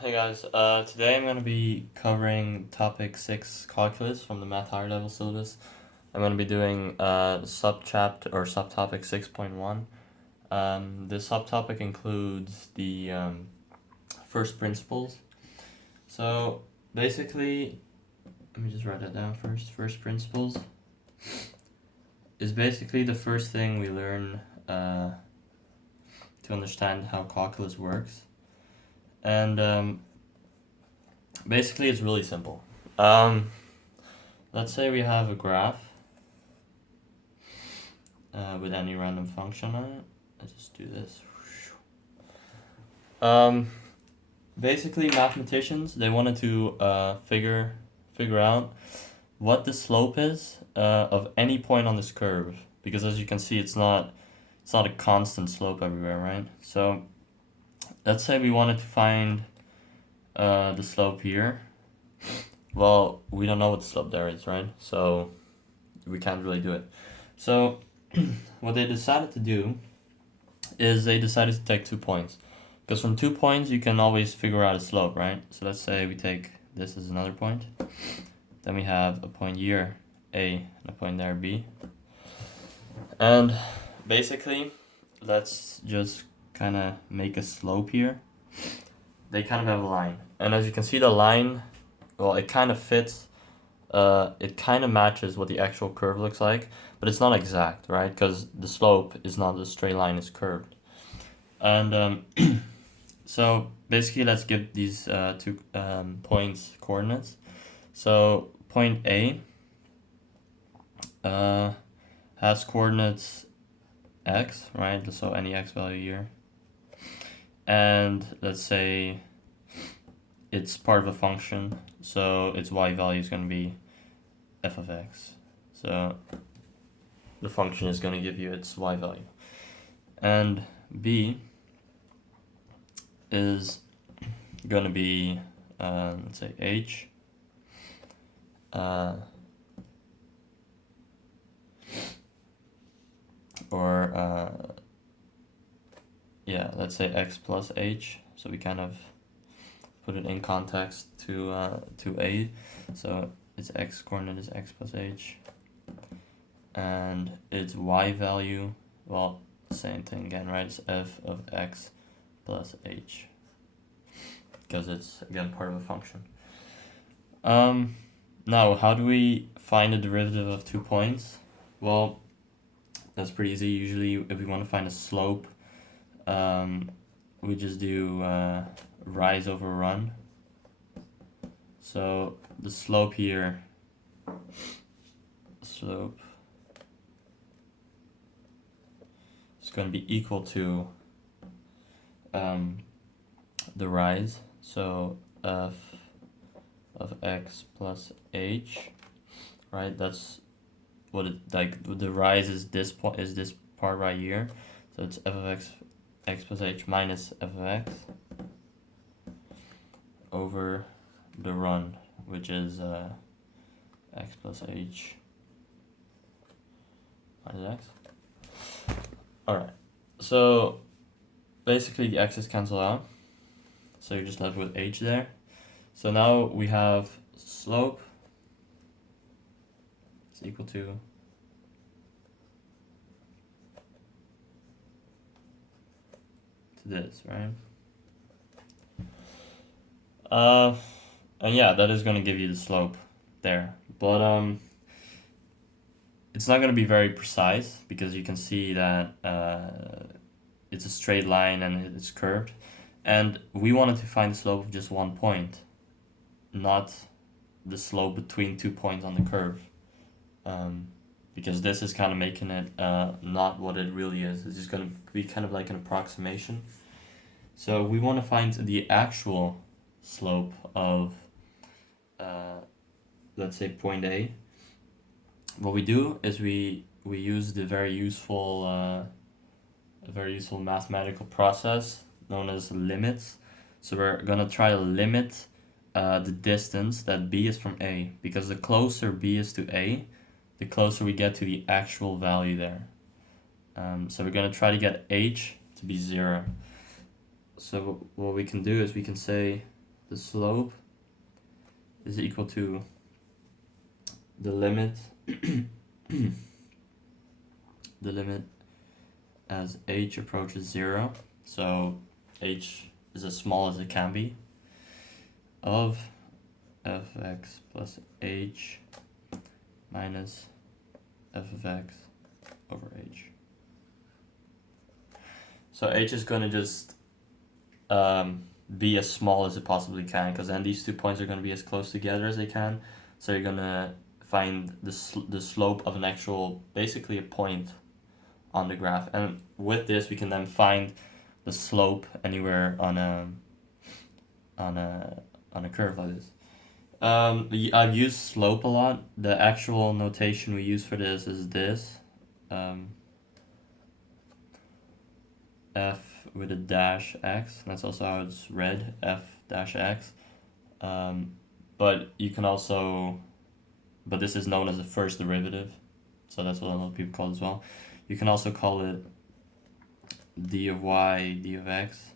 Hey guys, today I'm going to be covering topic 6 calculus from the math higher level syllabus. I'm going to be doing subchapter or subtopic 6.1. This subtopic includes the first principles. So basically, let me just write that down first. First principles is basically the first thing we learn to understand how calculus works. And basically, it's really simple. Let's say we have a graph with any random function on it. Let's just do this. Basically, mathematicians, they wanted to figure out what the slope is of any point on this curve, because as you can see, it's not a constant slope everywhere, right? So let's say we wanted to find the slope here. Well, we don't know what the slope there is, right? So we can't really do it. So what they decided to do is they decided to take 2 points. Because from 2 points you can always figure out a slope, right? So let's say we take this as another point. Then we have a point here, A, and a point there, B. And basically, let's just kind of make a slope here. They kind of have a line. And as you can see, the line, well, it kind of fits, it kind of matches what the actual curve looks like, but it's not exact, right? Because the slope is not a straight line, it's curved. And so basically, let's give these 2 points coordinates. So point A has coordinates x, right? So any x value here. And let's say it's part of a function, so its y value is going to be f of x. So the function is going to give you its y value. And B is going to be, let's say, h. Yeah, let's say x plus h. So we kind of put it in context to A. So its x coordinate is x plus h. And its y value, well, same thing again, right? It's f of x plus h. Because it's, again, part of a function. Now, how do we find the derivative of 2 points? Well, that's pretty easy. Usually, if we want to find a slope, we just do rise over run. So the slope here, is going to be equal to the rise. So f of x plus h, right? That's what it, like, the rise is this point, is this part right here. So it's f of x plus h minus f of x over the run, which is x plus h minus x. Alright, so basically the x's cancel out, so you're just left with h there. So now we have slope is equal to this, right? And yeah, that is going to give you the slope there, but it's not going to be very precise, because you can see that it's a straight line and it's curved, and we wanted to find the slope of just 1 point, not the slope between 2 points on the curve, because this is kind of making it not what it really is. It's just going to be kind of like an approximation. So we want to find the actual slope of, let's say, point A. What we do is we use the very useful mathematical process known as limits. So we're gonna try to limit the distance that B is from A, because the closer B is to A, the closer we get to the actual value there. So we're gonna try to get h to be 0. So what we can do is we can say the slope is equal to the limit the limit as h approaches 0, so h is as small as it can be, of f(x) plus h minus f of x over h. So h is going to just be as small as it possibly can, because then these 2 points are going to be as close together as they can. So you're going to find the slope of an actual, basically a point on the graph. And with this, we can then find the slope anywhere on a curve like this. I've used slope a lot. The actual notation we use for this is this. F with a dash x. That's also how it's read, f dash x. But you can also, but this is known as the first derivative, so that's what a lot of people call it as well. You can also call it d of y, d of x.